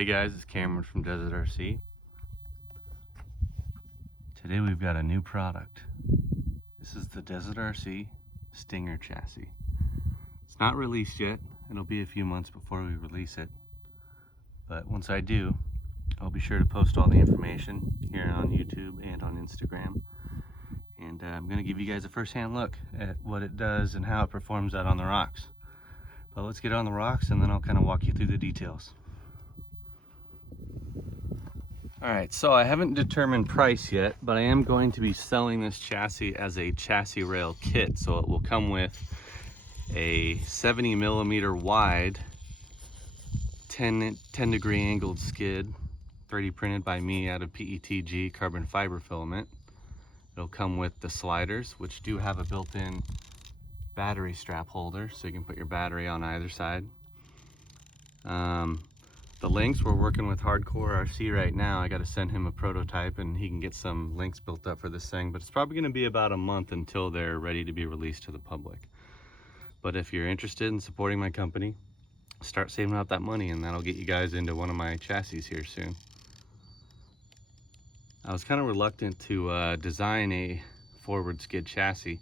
Hey guys, it's Cameron from Desert RC. Today we've got a new product. This is the Desert RC Stinger chassis. It's not released yet. It'll be a few months before we release it. But once I do, I'll be sure to post all the information here on YouTube and on Instagram. And I'm going to give you guys a first-hand look at what it does and how it performs out on the rocks. But let's get on the rocks and then I'll kind of walk you through the details. Alright, so I haven't determined price yet, but I am going to be selling this chassis as a chassis rail kit. So it will come with a 70 millimeter wide 10 degree angled skid, 3D printed by me out of PETG carbon fiber filament. It'll come with the sliders, which do have a built-in battery strap holder, so you can put your battery on either side. The links, we're working with Hardcore RC right now. I got to send him a prototype and he can get some links built up for this thing, but it's probably going to be about a month until they're ready to be released to the public. But if you're interested in supporting my company, start saving up that money and that'll get you guys into one of my chassis here soon. I was kind of reluctant to design a forward skid chassis,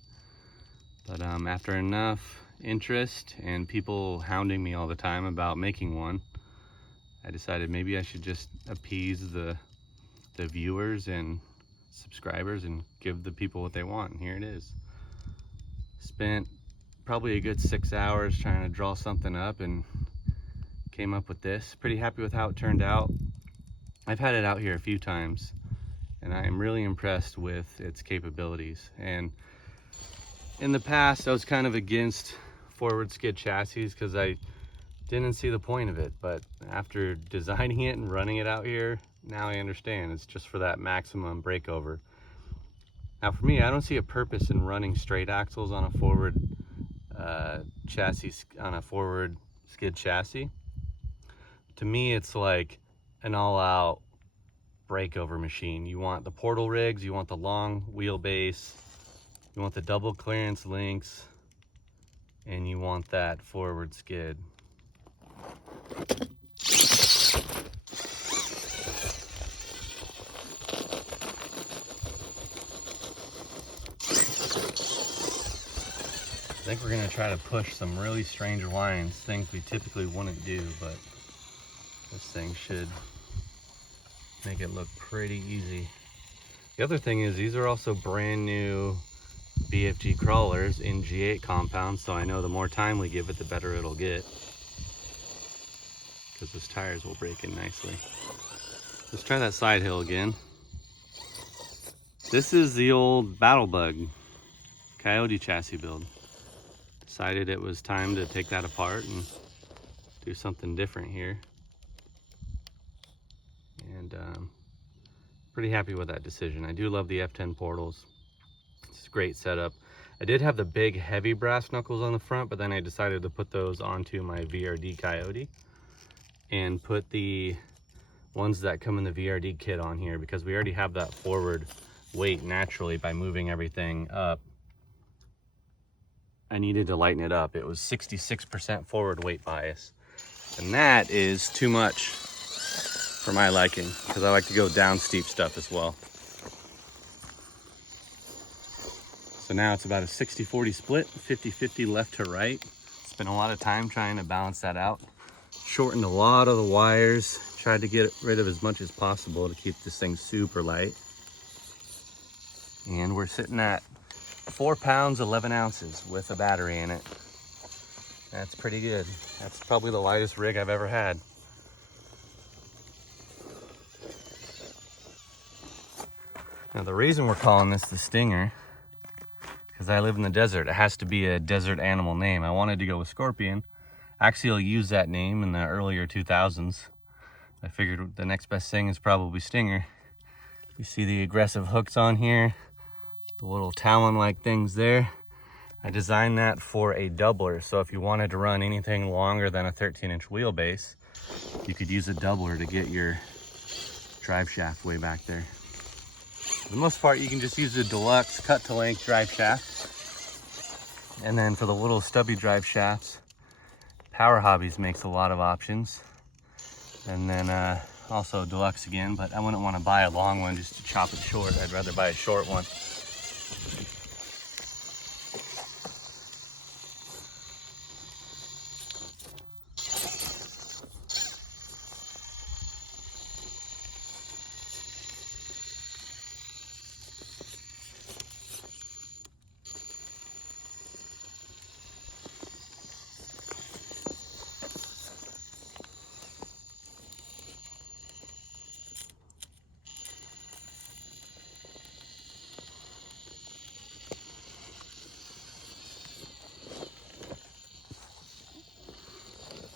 but after enough interest and people hounding me all the time about making one, I decided maybe I should just appease the viewers and subscribers and give the people what they want, and here it is. Spent probably a good 6 hours trying to draw something up and came up with this. Pretty happy with how it turned out. I've had it out here a few times and I am really impressed with its capabilities. And in the past I was kind of against forward skid chassis because I didn't see the point of it, but after designing it and running it out here, now I understand. It's just for that maximum breakover. Now for me, I don't see a purpose in running straight axles on a forward chassis, on a forward skid chassis. To me, it's like an all-out breakover machine. You want the portal rigs, you want the long wheelbase, you want the double clearance links, and you want that forward skid. I think we're going to try to push some really strange lines, things we typically wouldn't do, but this thing should make it look pretty easy. The other thing is these are also brand new BFG crawlers in G8 compounds, so I know the more time we give it, the better it'll get, because those tires will break in nicely. Let's try that side hill again. This is the old Beadlock Coyote chassis build. Decided it was time to take that apart and do something different here. And pretty happy with that decision. I do love the F10 portals. It's a great setup. I did have the big heavy brass knuckles on the front, but then I decided to put those onto my VRD Coyote and put the ones that come in the VRD kit on here because we already have that forward weight naturally by moving everything up. I needed to lighten it up. It was 66% forward weight bias, and that is too much for my liking because I like to go down steep stuff as well. So now it's about a 60-40 split, 50-50 left to right. Spent a lot of time trying to balance that out. Shortened a lot of the wires, tried to get rid of as much as possible to keep this thing super light. And we're sitting at 4 pounds, 11 ounces with a battery in it. That's pretty good. That's probably the lightest rig I've ever had. Now the reason we're calling this the Stinger, because I live in the desert, it has to be a desert animal name. I wanted to go with Scorpion. Actually, I'll use that name in the earlier 2000s. I figured the next best thing is probably Stinger. You see the aggressive hooks on here, the little talon-like things there. I designed that for a doubler, so if you wanted to run anything longer than a 13-inch wheelbase, you could use a doubler to get your drive shaft way back there. For the most part, you can just use the deluxe cut-to-length drive shaft. And then for the little stubby drive shafts, Power Hobbies makes a lot of options. And then also deluxe again, but I wouldn't want to buy a long one just to chop it short. I'd rather buy a short one.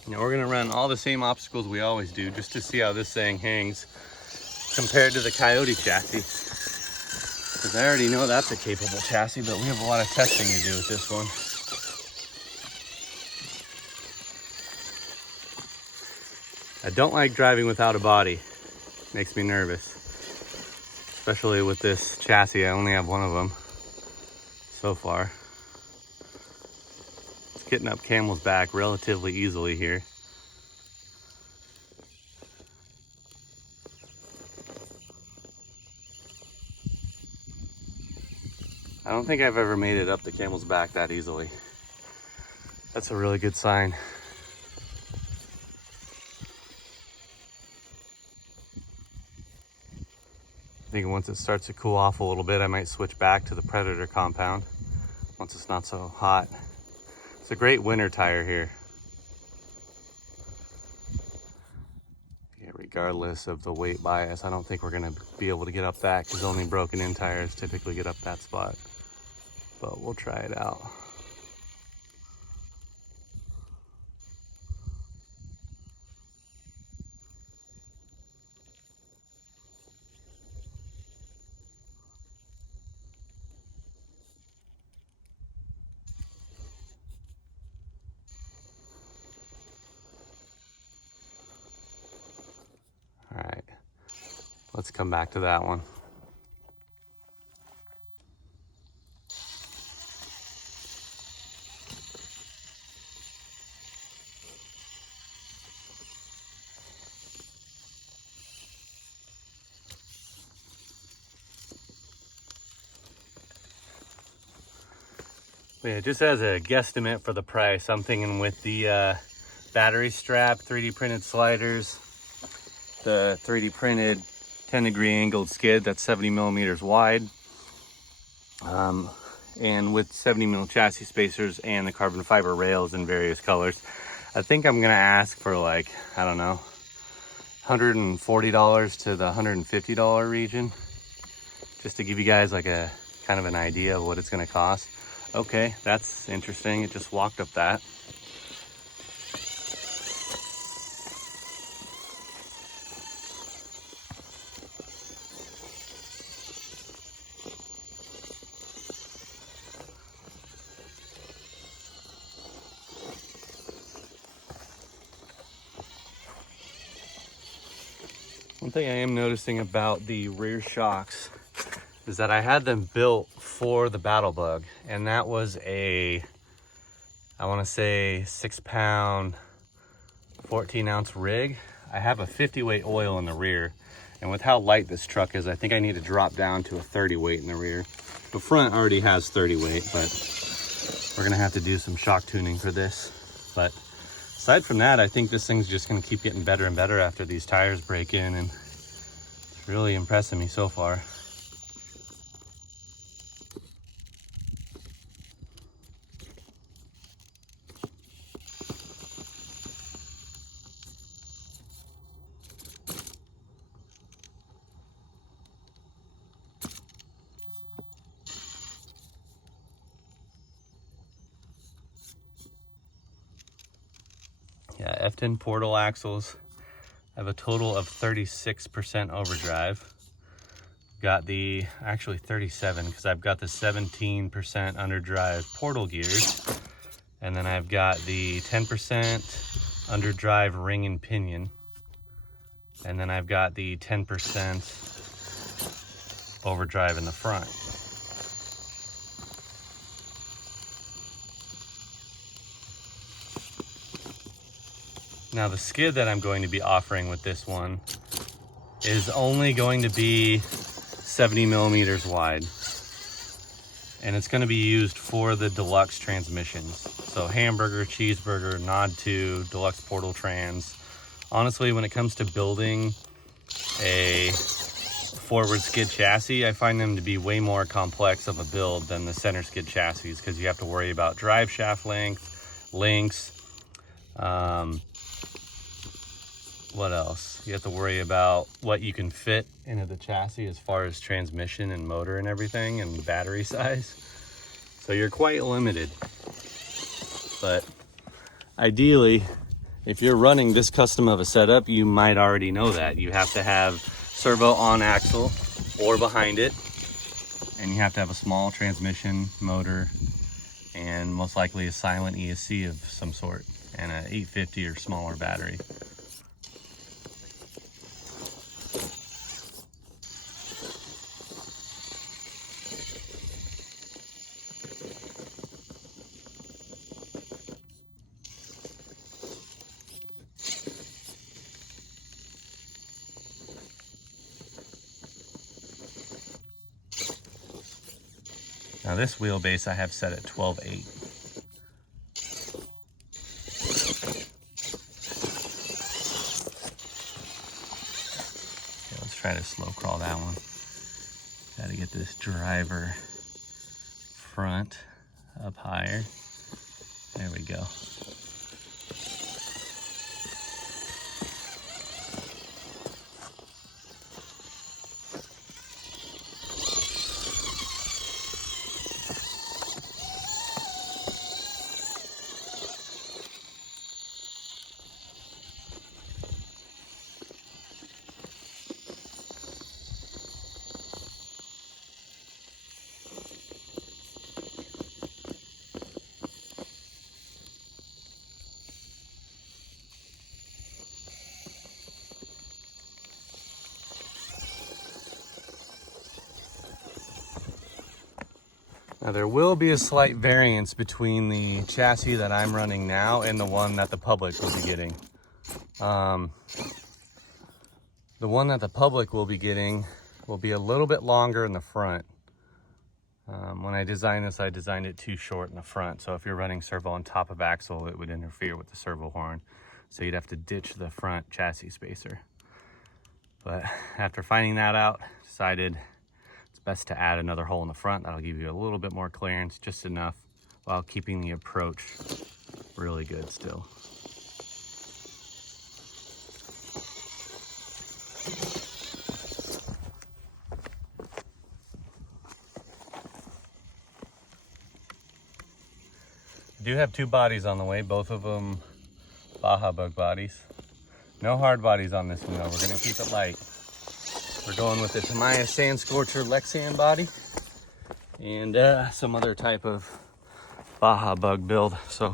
Now we're gonna run all the same obstacles we always do just to see how this thing hangs compared to the Coyote chassis. Because I already know that's a capable chassis, but we have a lot of testing to do with this one. I don't like driving without a body. Makes me nervous. Especially with this chassis, I only have one of them so far. Getting up Camel's back relatively easily here. I don't think I've ever made it up the Camel's back that easily. That's a really good sign. I think once it starts to cool off a little bit, I might switch back to the Predator compound once it's not so hot. It's a great winter tire here. Yeah, regardless of the weight bias, I don't think we're gonna be able to get up that because only broken in tires typically get up that spot. But we'll try it out. All right, let's come back to that one. Yeah, just as a guesstimate for the price, I'm thinking with the battery strap, 3D printed sliders, the 3D printed 10-degree angled skid that's 70 millimeters wide, and with 70 mil chassis spacers and the carbon fiber rails in various colors, I think I'm gonna ask for like, I don't know, $140 to the $150 region, just to give you guys like a kind of an idea of what it's gonna cost. Okay, that's interesting. It just walked up that. One thing I am noticing about the rear shocks is that I had them built for the Battle Bug, and that was a, I want to say 6-pound, 14-ounce rig. I have a 50 weight oil in the rear, and with how light this truck is, I think I need to drop down to a 30 weight in the rear. The front already has 30 weight, but we're gonna have to do some shock tuning for this. But aside from that, I think this thing's just gonna keep getting better and better after these tires break in, and it's really impressing me so far. Yeah, F10 portal axles. I have a total of 36% overdrive. Got the, actually 37, because I've got the 17% underdrive portal gears. And then I've got the 10% underdrive ring and pinion. And then I've got the 10% overdrive in the front. Now the skid that I'm going to be offering with this one is only going to be 70 millimeters wide. And it's going to be used for the deluxe transmissions. So hamburger, cheeseburger, nod 2, deluxe portal trans. Honestly, when it comes to building a forward skid chassis, I find them to be way more complex of a build than the center skid chassis, because you have to worry about drive shaft length, links, what else? You have to worry about what you can fit into the chassis as far as transmission and motor and everything, and battery size. So you're quite limited. But ideally, if you're running this custom of a setup, you might already know that. You have to have servo on axle or behind it, and you have to have a small transmission, motor, and most likely a silent ESC of some sort, and an 850 or smaller battery. Now this wheelbase I have set at 12.8. Okay, let's try to slow crawl that one. Got to get this driver front up higher. There we go. Now there will be a slight variance between the chassis that I'm running now and the one that the public will be getting. The one that the public will be getting will be a little bit longer in the front. When I designed this, I designed it too short in the front. So if you're running servo on top of axle, it would interfere with the servo horn. So you'd have to ditch the front chassis spacer. But after finding that out, decided it's best to add another hole in the front. That'll give you a little bit more clearance, just enough, while keeping the approach really good still. I do have two bodies on the way, both of them Baja Bug bodies. No hard bodies on this one though, we're gonna keep it light. We're going with the Tamiya Sand Scorcher Lexan body and some other type of Baja Bug build. So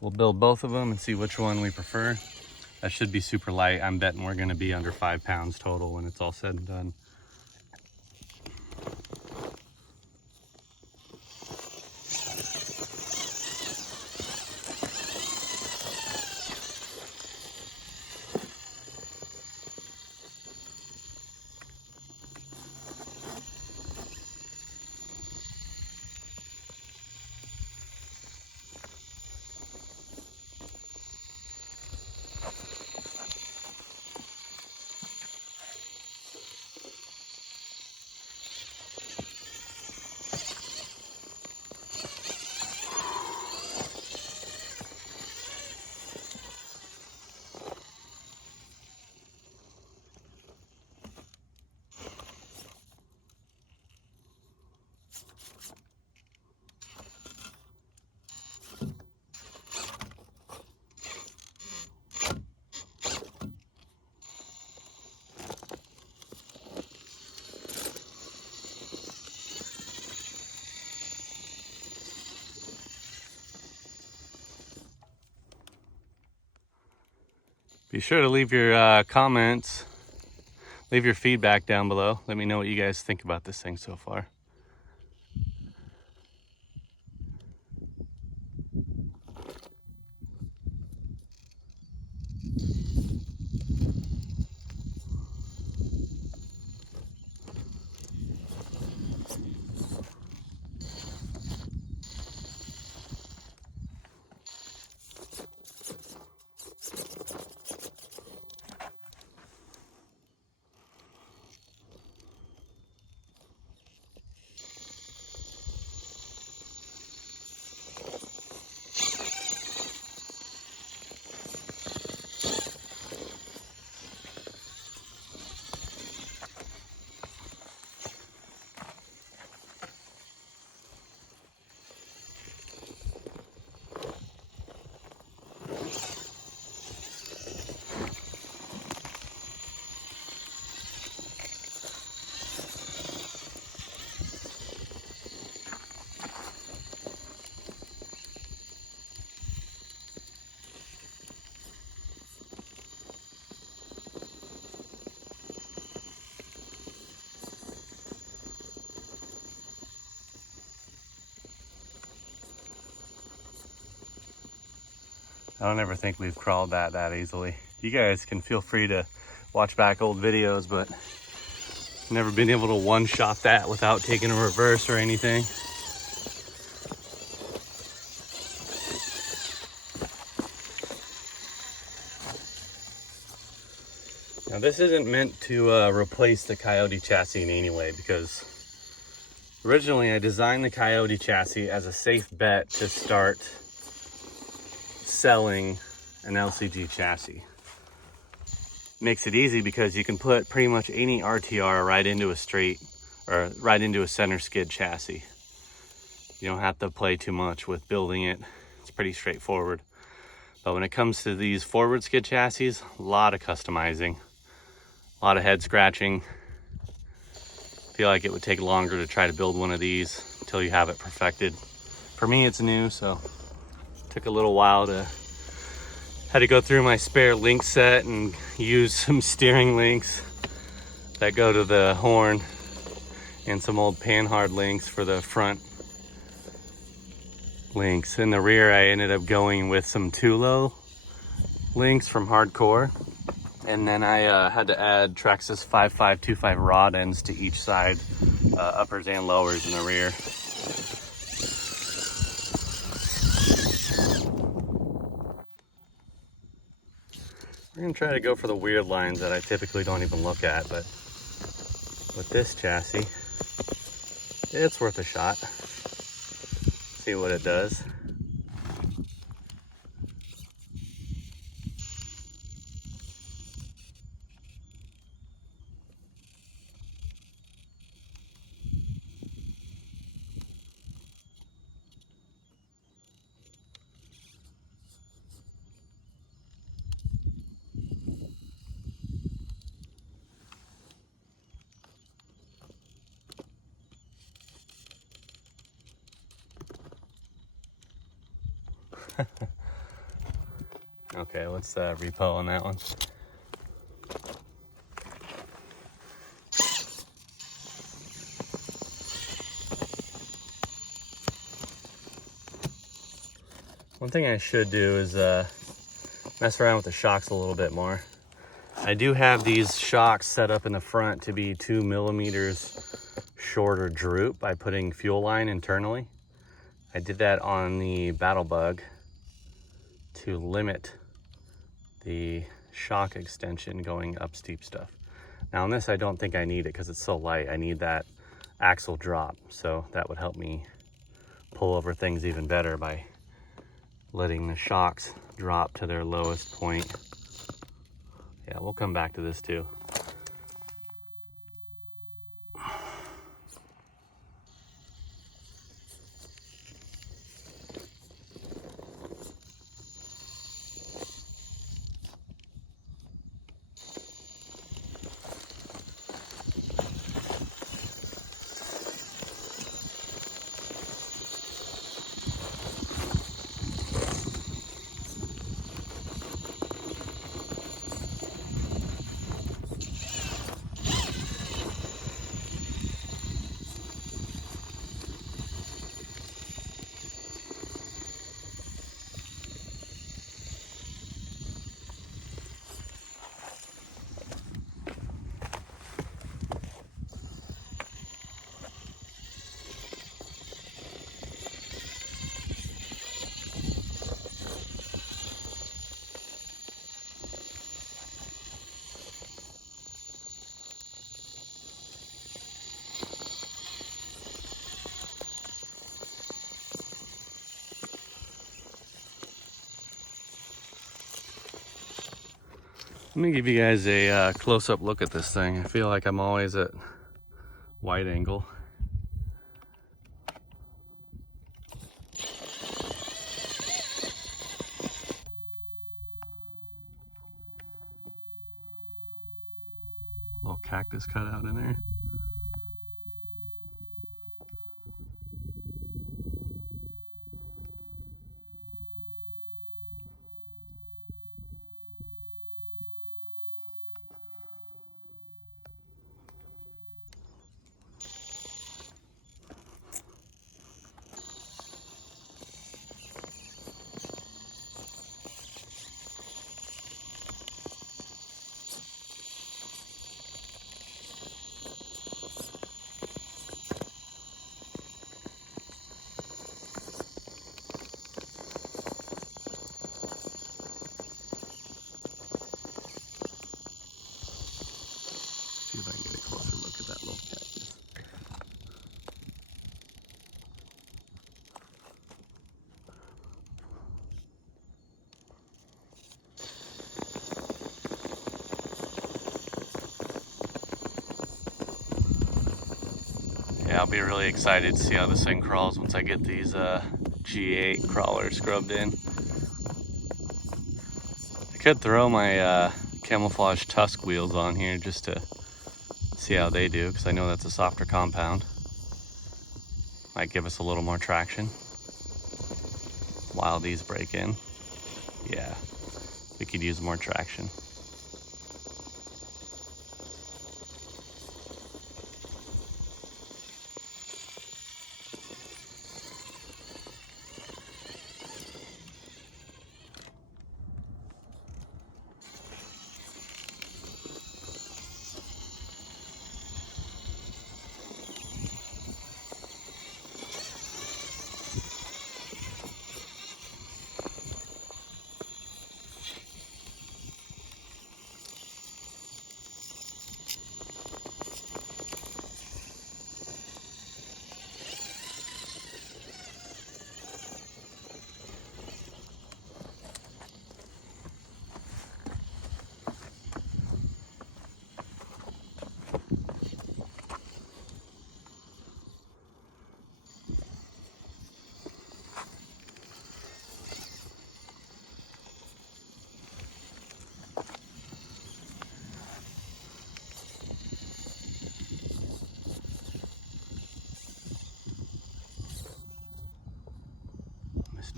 we'll build both of them and see which one we prefer. That should be super light. I'm betting we're gonna be under 5 pounds total when it's all said and done. Be sure to leave your comments, leave your feedback down below. Let me know what you guys think about this thing so far. I don't ever think we've crawled that easily. You guys can feel free to watch back old videos, but never been able to one-shot that without taking a reverse or anything. Now this isn't meant to replace the Coyote chassis in any way, because originally I designed the Coyote chassis as a safe bet to start selling an LCG chassis. Makes it easy because you can put pretty much any RTR right into a straight or right into a center skid chassis. You don't have to play too much with building it. It's pretty straightforward. But when it comes to these forward skid chassis, a lot of customizing, a lot of head scratching. I feel like it would take longer to try to build one of these until you have it perfected. For me, it's new, so it took a little while had to go through my spare link set and use some steering links that go to the horn and some old panhard links for the front links. In the rear, I ended up going with some Tulo links from Hardcore. And then I had to add Traxxas 5525 rod ends to each side, uppers and lowers in the rear. We're gonna try to go for the weird lines that I typically don't even look at, but with this chassis, it's worth a shot. See what it does. Okay, let's repo on that one. One thing I should do is mess around with the shocks a little bit more. I do have these shocks set up in the front to be 2 millimeters shorter droop by putting fuel line internally. I did that on the Battle Bug to limit the shock extension going up steep stuff. Now on this, I don't think I need it because it's so light. I need that axle drop, so that would help me pull over things even better by letting the shocks drop to their lowest point. Yeah, we'll come back to this too. Let me give you guys a close-up look at this thing. I feel like I'm always at wide angle. Little cactus cut out in there. I'll be really excited to see how this thing crawls once I get these G8 crawlers scrubbed in. I could throw my camouflage tusk wheels on here just to see how they do, because I know that's a softer compound. Might give us a little more traction while these break in. Yeah, we could use more traction.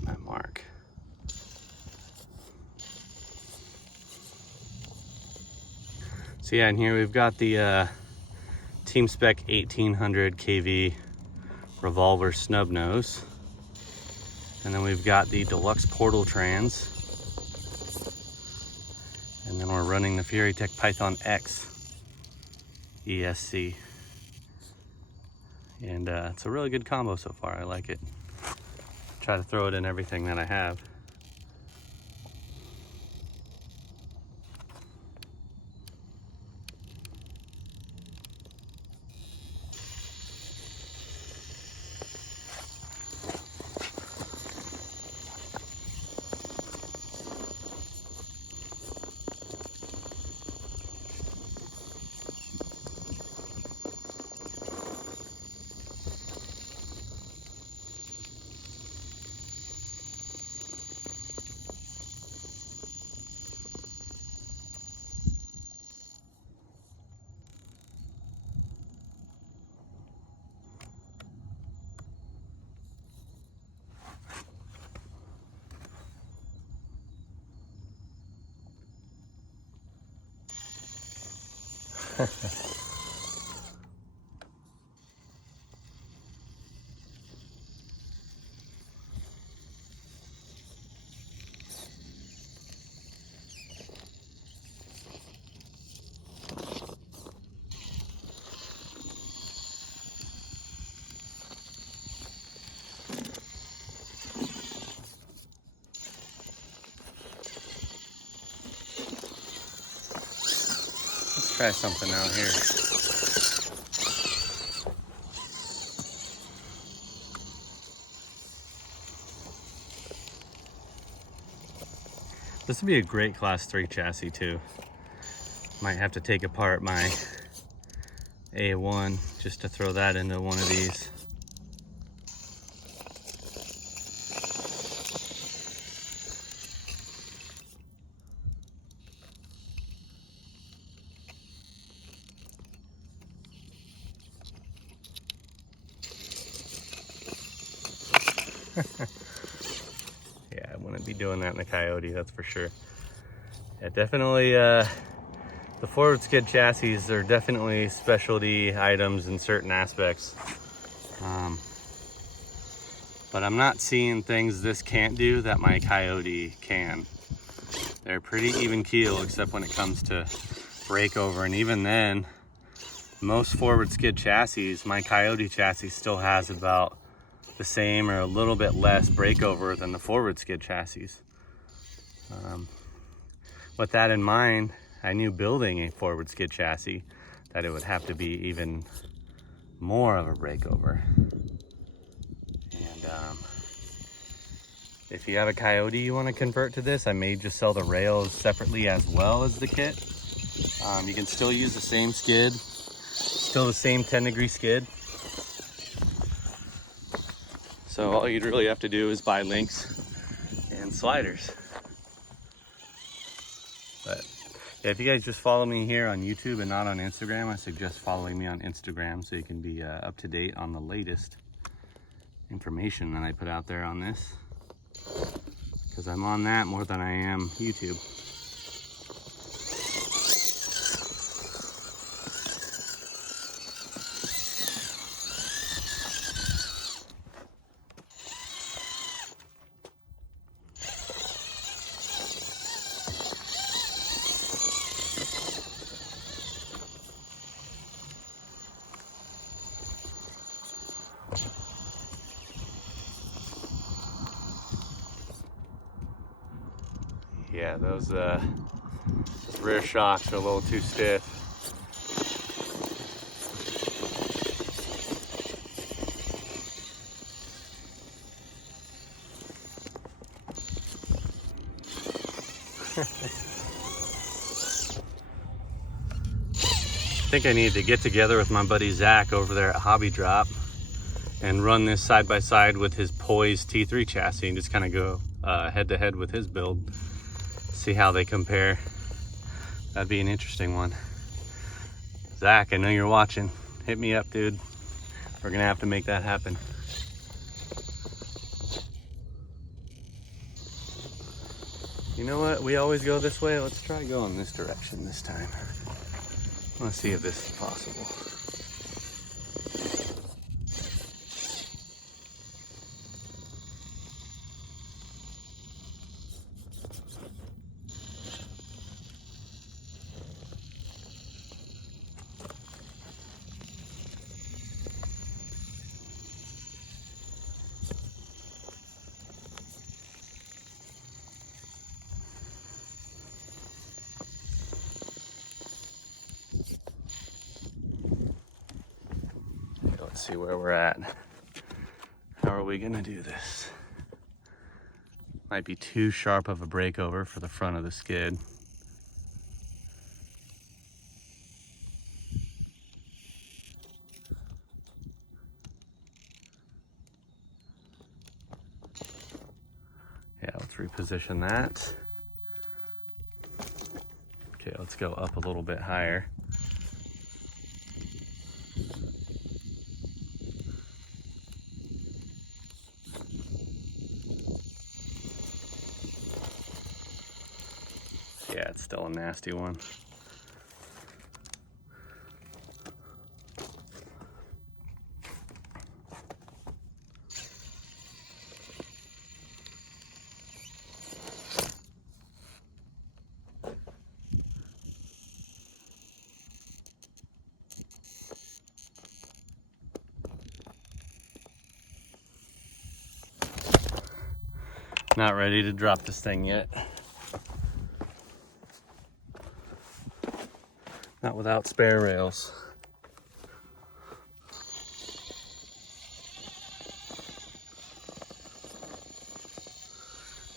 My mark. So yeah, in here we've got the Team Spec 1800 kV revolver snub nose, and then we've got the deluxe portal trans, and then we're running the FuryTech Python X ESC, and it's a really good combo so far. I like it. Try to throw it in everything that I have. Let's try something out here. This would be a great class 3 chassis too. Might have to take apart my A1 just to throw that into one of these. Yeah, I wouldn't be doing that in the Coyote, that's for sure. Yeah, definitely, the forward skid chassis are definitely specialty items in certain aspects. But I'm not seeing things this can't do that my Coyote can. They're pretty even keel, except when it comes to breakover, and even then, most forward skid chassis, my Coyote chassis still has about the same or a little bit less breakover than the forward skid chassis. With that in mind, I knew building a forward skid chassis that it would have to be even more of a breakover. And if you have a Coyote you want to convert to this, I may just sell the rails separately as well as the kit. You can still use the same skid, still the same 10-degree skid. So all you'd really have to do is buy links and sliders. But yeah, if you guys just follow me here on YouTube and not on Instagram, I suggest following me on Instagram so you can be up to date on the latest information that I put out there on this, because I'm on that more than I am YouTube. Yeah, those rear shocks are a little too stiff. I think I need to get together with my buddy Zach over there at Hobby Drop and run this side by side with his Poise T3 chassis and just kind of go head to head with his build. See how they compare. That'd be an interesting one. Zach, I know you're watching. Hit me up, dude. We're gonna have to make that happen. You know what? We always go this way. Let's try going this direction this time. Let's see if this is possible. Let's see where we're at. How are we gonna do this? Might be too sharp of a breakover for the front of the skid. Yeah, let's reposition that. Okay, let's go up a little bit higher. Yeah, it's still a nasty one. Not ready to drop this thing yet. Not without spare rails.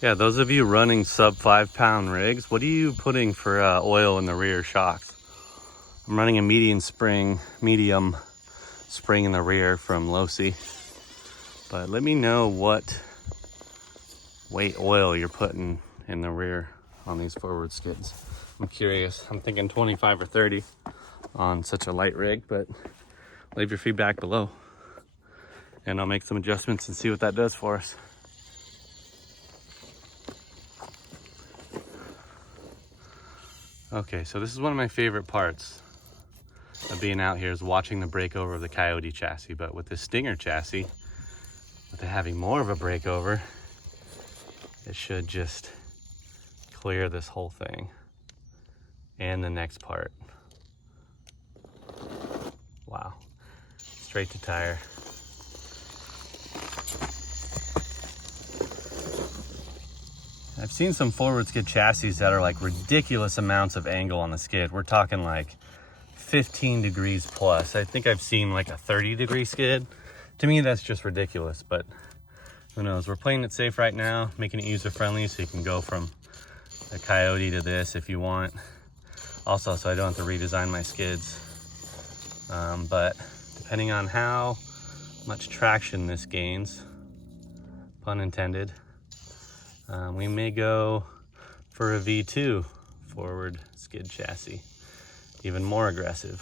Yeah, those of you running sub 5 pound rigs, what are you putting for oil in the rear shocks? I'm running a medium spring in the rear from Losi. But let me know what weight oil you're putting in the rear on these forward skids. I'm curious. I'm thinking 25 or 30 on such a light rig, but leave your feedback below and I'll make some adjustments and see what that does for us. Okay, so this is one of my favorite parts of being out here, is watching the breakover of the Coyote chassis. But with this Stinger chassis, with it having more of a breakover, it should just clear this whole thing and the next part. Wow, straight to tire. I've seen some forward skid chassis that are like ridiculous amounts of angle on the skid. We're talking like 15 degrees plus. I think I've seen like a 30-degree skid. To me, that's just ridiculous, but who knows? We're playing it safe right now, making it user-friendly so you can go from a Coyote to this if you want. Also, so I don't have to redesign my skids. But depending on how much traction this gains, pun intended. We may go for a V2 forward skid chassis, even more aggressive.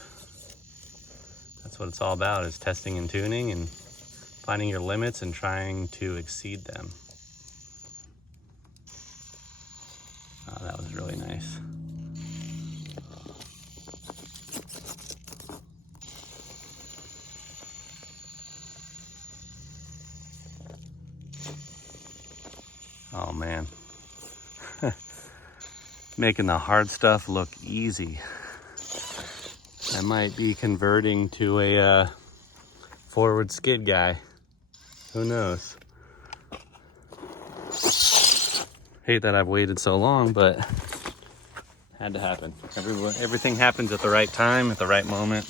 That's what it's all about, is testing and tuning and finding your limits and trying to exceed them. Oh, that was really nice. Oh man. Making the hard stuff look easy. I might be converting to a forward skid guy. Who knows? Hate that I've waited so long, but had to happen. Everything happens at the right time, at the right moment,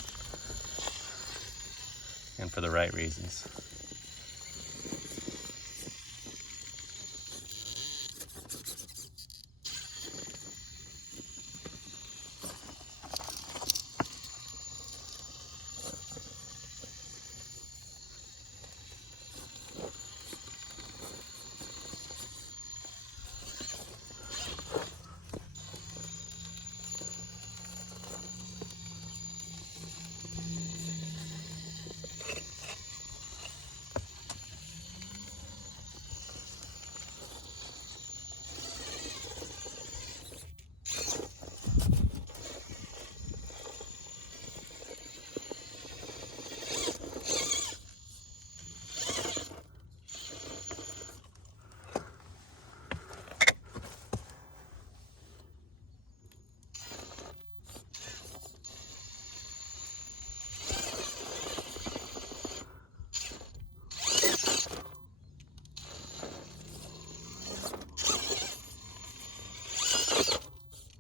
and for the right reasons.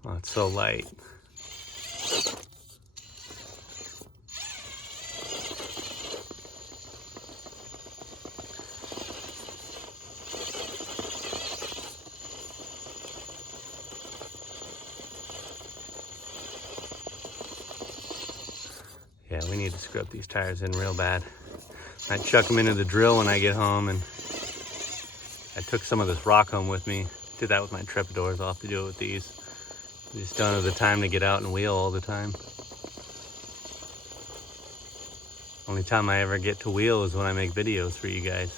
Oh, it's so light. Yeah, we need to scrub these tires in real bad. I chuck them into the drill when I get home, and I took some of this rock home with me. Did that with my trepidors. I'll have to do it with these. I just don't have the time to get out and wheel all the time. Only time I ever get to wheel is when I make videos for you guys.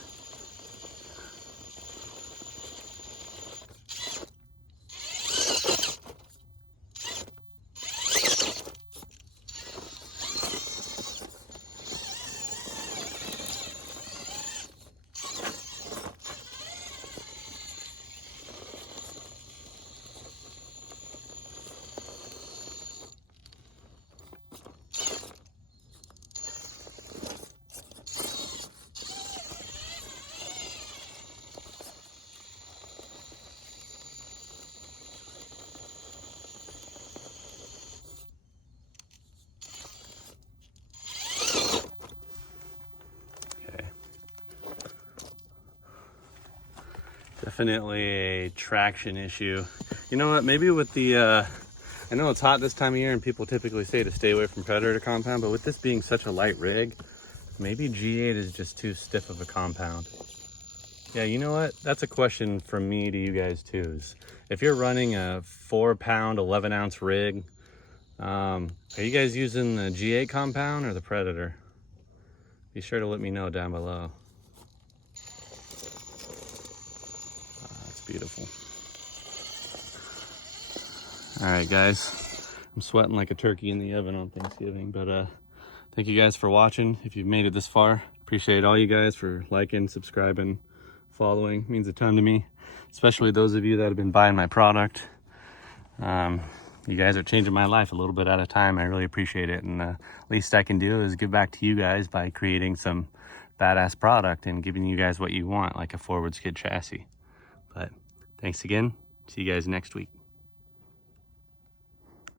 Definitely a traction issue. You know what, maybe with the, I know it's hot this time of year and people typically say to stay away from Predator compound, but with this being such a light rig, maybe G8 is just too stiff of a compound. Yeah, you know what? That's a question from me to you guys too. Is if you're running a 4-pound, 11-ounce rig, are you guys using the G8 compound or the Predator? Be sure to let me know down below. Beautiful. All right, guys, I'm sweating like a turkey in the oven on Thanksgiving, but thank you guys for watching. If you've made it this far, appreciate all you guys for liking, subscribing, following. It means a ton to me, especially those of you that have been buying my product. You guys are changing my life a little bit at a time. I really appreciate it, and the least I can do is give back to you guys by creating some badass product and giving you guys what you want, like a forward skid chassis. But thanks again. See you guys next week.